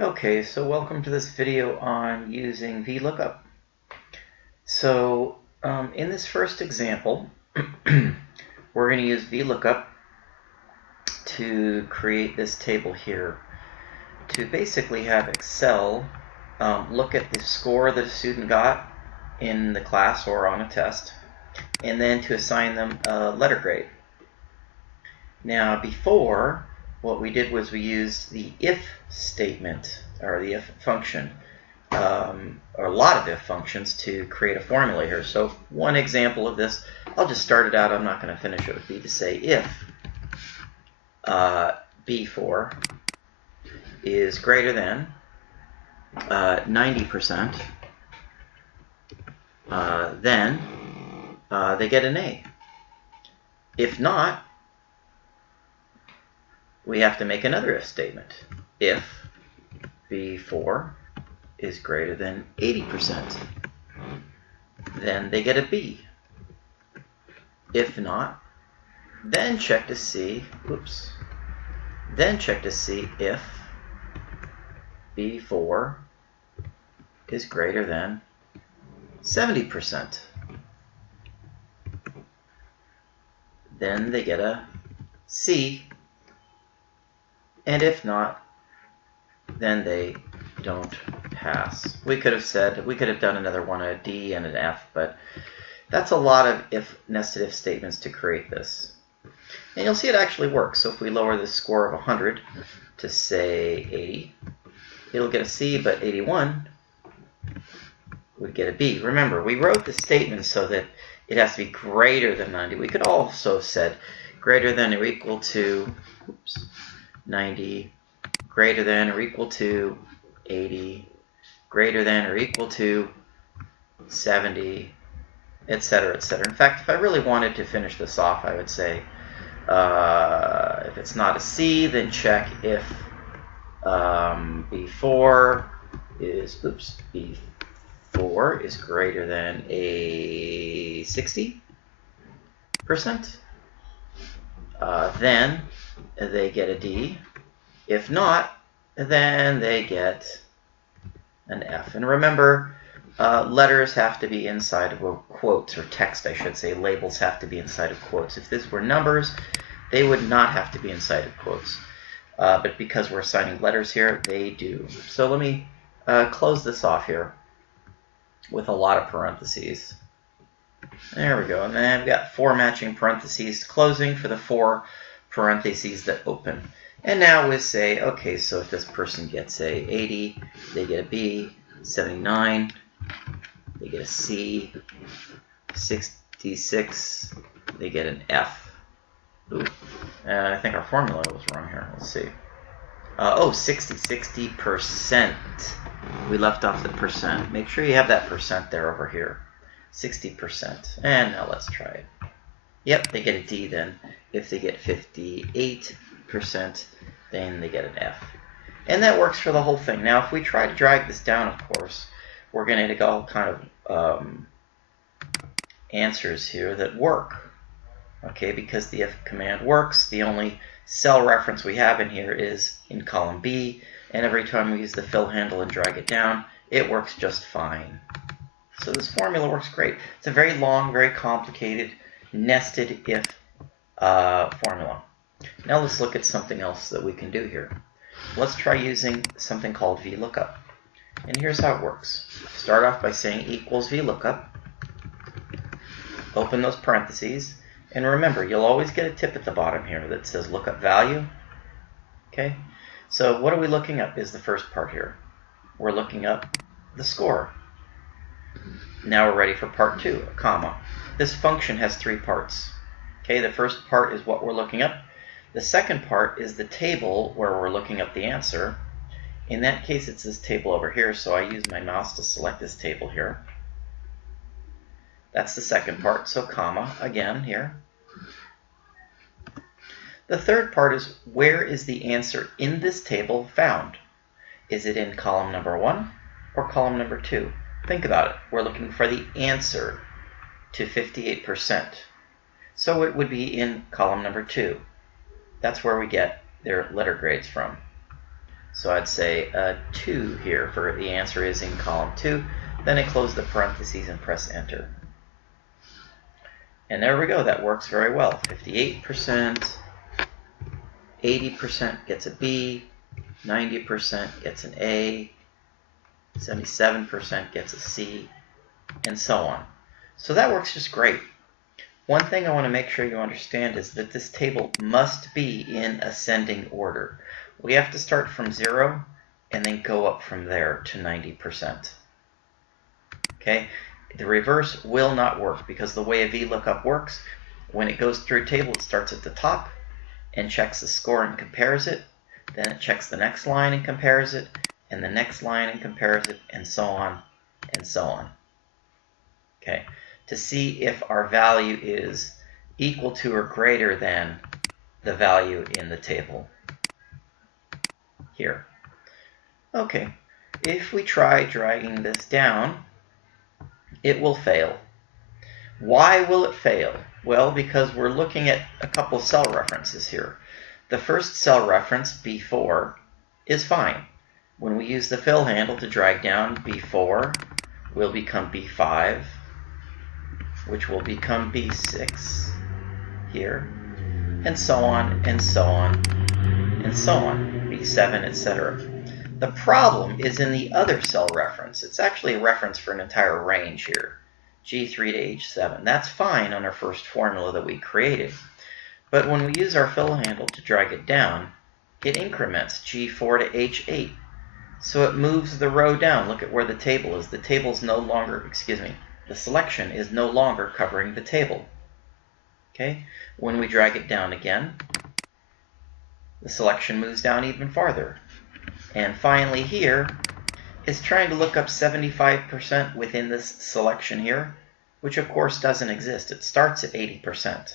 Okay, so welcome to this video on using Vlookup. So in this first example, we're going to use Vlookup to create this table here to basically have Excel look at the score that a student got in the class or on a test, and then to assign them a letter grade. Now before, what we did was we used the if statement, or the if function, or a lot of if functions to create a formula here. So one example of this, I'll just start it out, I'm not going to finish it, would be to say if B4 is greater than 90%, then they get an A. If not, we have to make another if statement. If B4 is greater than 80%, then they get a B. If not, then check to see, if B4 is greater than 70%. Then they get a C. And if not, then they don't pass. We could have done another one, a D and an F, but that's a lot of nested if statements to create this. And you'll see it actually works. So if we lower the score of 100 to say 80, it'll get a C, but 81 would get a B. Remember, we wrote the statement so that it has to be greater than 90. We could also have said greater than or equal to 90, greater than or equal to 80, greater than or equal to 70, etc., etc. In fact, if I really wanted to finish this off, I would say if it's not a C, then check if B4 is greater than a 60%. Then they get a D. If not, then they get an F. And remember, letters have to be inside of quotes, or text, I should say. Labels have to be inside of quotes. If this were numbers, they would not have to be inside of quotes. But because we're assigning letters here, they do. So let me close this off here with a lot of parentheses. There we go. And then I've got 4 matching parentheses closing for the 4 parentheses that open. And now we say, okay, so if this person gets a 80, they get a B. 79, they get a C. 66, they get an F. Ooh, I think our formula was wrong here. Let's see. 60%. We left off the percent. Make sure you have that percent there over here. 60%. And now let's try it. Yep, they get a D then. If they get 58%, then they get an F. And that works for the whole thing. Now, if we try to drag this down, of course, we're going to get all kind of answers here that work. Okay, because the if command works, the only cell reference we have in here is in column B, and every time we use the fill handle and drag it down, it works just fine. So this formula works great. It's a very long, very complicated, nested if formula. Now let's look at something else that we can do here. Let's try using something called Vlookup. And here's how it works. Start off by saying equals Vlookup. Open those parentheses. And remember, you'll always get a tip at the bottom here that says lookup value. Okay? So what are we looking up is the first part here. We're looking up the score. Now we're ready for part 2, a comma. This function has 3 parts. Okay, the first part is what we're looking up. The second part is the table where we're looking up the answer. In that case, it's this table over here, so I use my mouse to select this table here. That's the second part, so comma, again, here. The third part is where is the answer in this table found? Is it in column number 1 or column number 2? Think about it. We're looking for the answer to 58%. So it would be in column number 2. That's where we get their letter grades from. So I'd say 2 here for the answer is in column 2. Then I close the parentheses and press enter. And there we go. That works very well. 58%, 80% gets a B, 90% gets an A, 77% gets a C, and so on. So that works just great. One thing I want to make sure you understand is that this table must be in ascending order. We have to start from 0 and then go up from there to 90%. Okay? The reverse will not work because the way a VLOOKUP works, when it goes through a table, it starts at the top and checks the score and compares it. Then it checks the next line and compares it, and the next line and compares it, and so on and so on. Okay? To see if our value is equal to or greater than the value in the table here. Okay, if we try dragging this down, it will fail. Why will it fail? Well, because we're looking at a couple cell references here. The first cell reference, B4, is fine. When we use the fill handle to drag down, B4 will become B5, which will become B6 here, and so on, and so on, and so on, B7, etc. The problem is in the other cell reference. It's actually a reference for an entire range here, G3 to H7. That's fine on our first formula that we created. But when we use our fill handle to drag it down, it increments G4 to H8. So it moves the row down. Look at where the table is. The table's no longer, the selection is no longer covering the table. Okay? When we drag it down again, the selection moves down even farther. And finally here is trying to look up 75% within this selection here, which of course doesn't exist. It starts at 80%.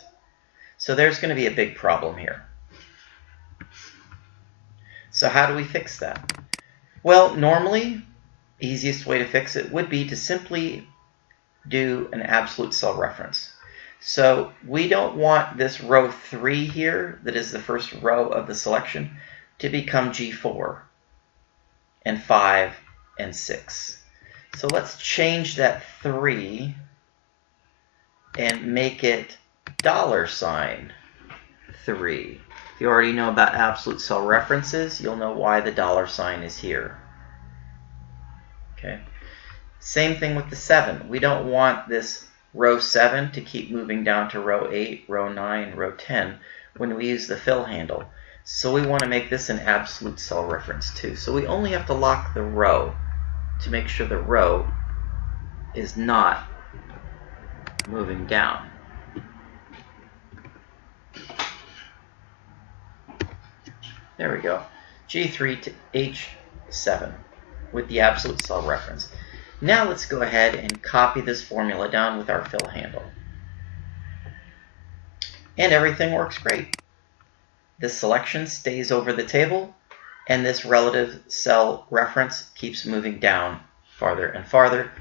So there's going to be a big problem here. So how do we fix that? Well, normally, the easiest way to fix it would be to simply do an absolute cell reference. So we don't want this row 3 here, that is the first row of the selection, to become G4 and 5 and 6. So let's change that 3 and make it $3. If you already know about absolute cell references, you'll know why the $sign is here. Okay. Same thing with the 7. We don't want this row 7 to keep moving down to row 8, row 9, row 10 when we use the fill handle. So we want to make this an absolute cell reference too. So we only have to lock the row to make sure the row is not moving down. There we go. G3 to H7 with the absolute cell reference. Now let's go ahead and copy this formula down with our fill handle. And everything works great. This selection stays over the table, and this relative cell reference keeps moving down farther and farther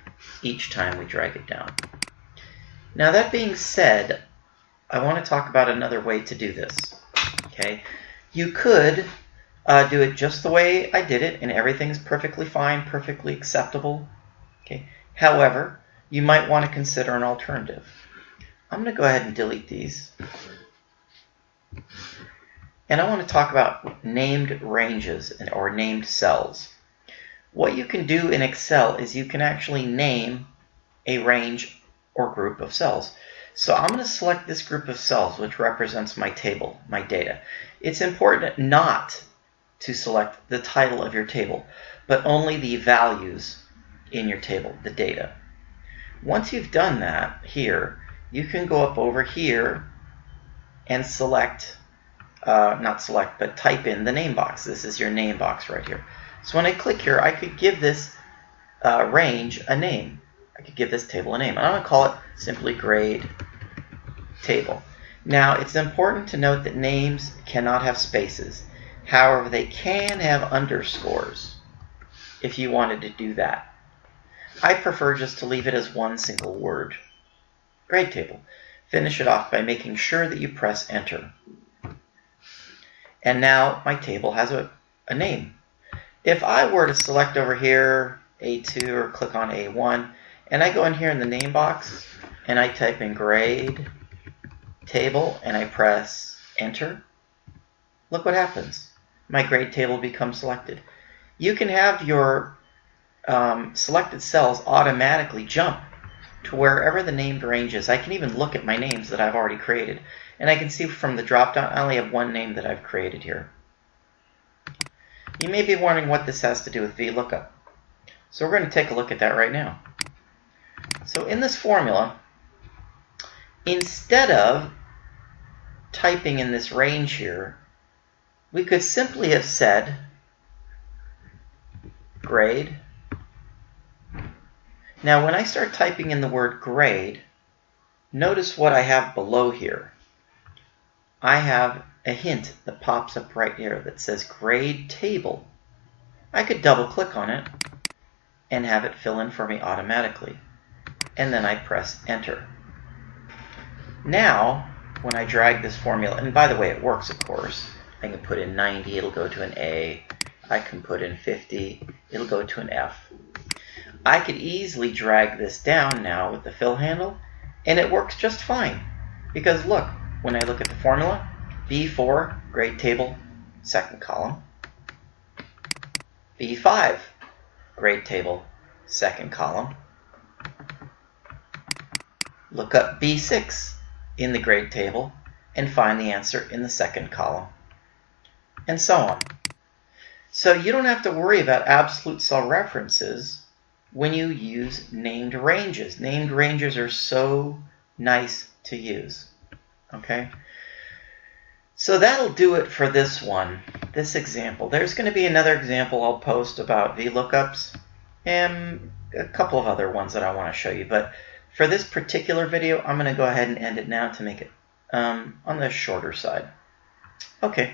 each time we drag it down. Now that being said, I want to talk about another way to do this. Okay, you could do it just the way I did it, and everything's perfectly fine, perfectly acceptable. Okay. However, you might want to consider an alternative. I'm going to go ahead and delete these. And I want to talk about named ranges or named cells. What you can do in Excel is you can actually name a range or group of cells. So I'm going to select this group of cells, which represents my table, my data. It's important not to select the title of your table, but only the values in your table, the data. Once you've done that here, you can go up over here and select, but type in the name box. This is your name box right here. So when I click here, I could give this range a name. I could give this table a name. I'm going to call it simply grade table. Now, it's important to note that names cannot have spaces. However, they can have underscores if you wanted to do that. I prefer just to leave it as one single word. Grade table. Finish it off by making sure that you press enter. And now my table has a name. if I were to select over here A2 or click on A1, and I go in here in the name box and I type in grade table and I press enter, look what happens. My grade table becomes selected. You can have your selected cells automatically jump to wherever the named range is. I can even look at my names that I've already created, and I can see from the drop down I only have one name that I've created here. You may be wondering what this has to do with Vlookup. So we're going to take a look at that right now. So in this formula, instead of typing in this range here, we could simply have said grade. Now when I start typing in the word grade, notice what I have below here. I have a hint that pops up right here that says grade table. I could double click on it and have it fill in for me automatically. And then I press enter. Now, when I drag this formula, and by the way, it works, of course. I can put in 90, it'll go to an A. I can put in 50, it'll go to an F. I could easily drag this down now with the fill handle, and it works just fine. Because look, when I look at the formula, B4, grade table, second column. B5, grade table, second column. Look up B6 in the grade table and find the answer in the second column, and so on. So you don't have to worry about absolute cell references when you use named ranges. Named ranges are so nice to use. Okay? So that'll do it for this one, this example. There's going to be another example I'll post about VLOOKUPs and a couple of other ones that I want to show you. But for this particular video, I'm going to go ahead and end it now to make it on the shorter side. Okay.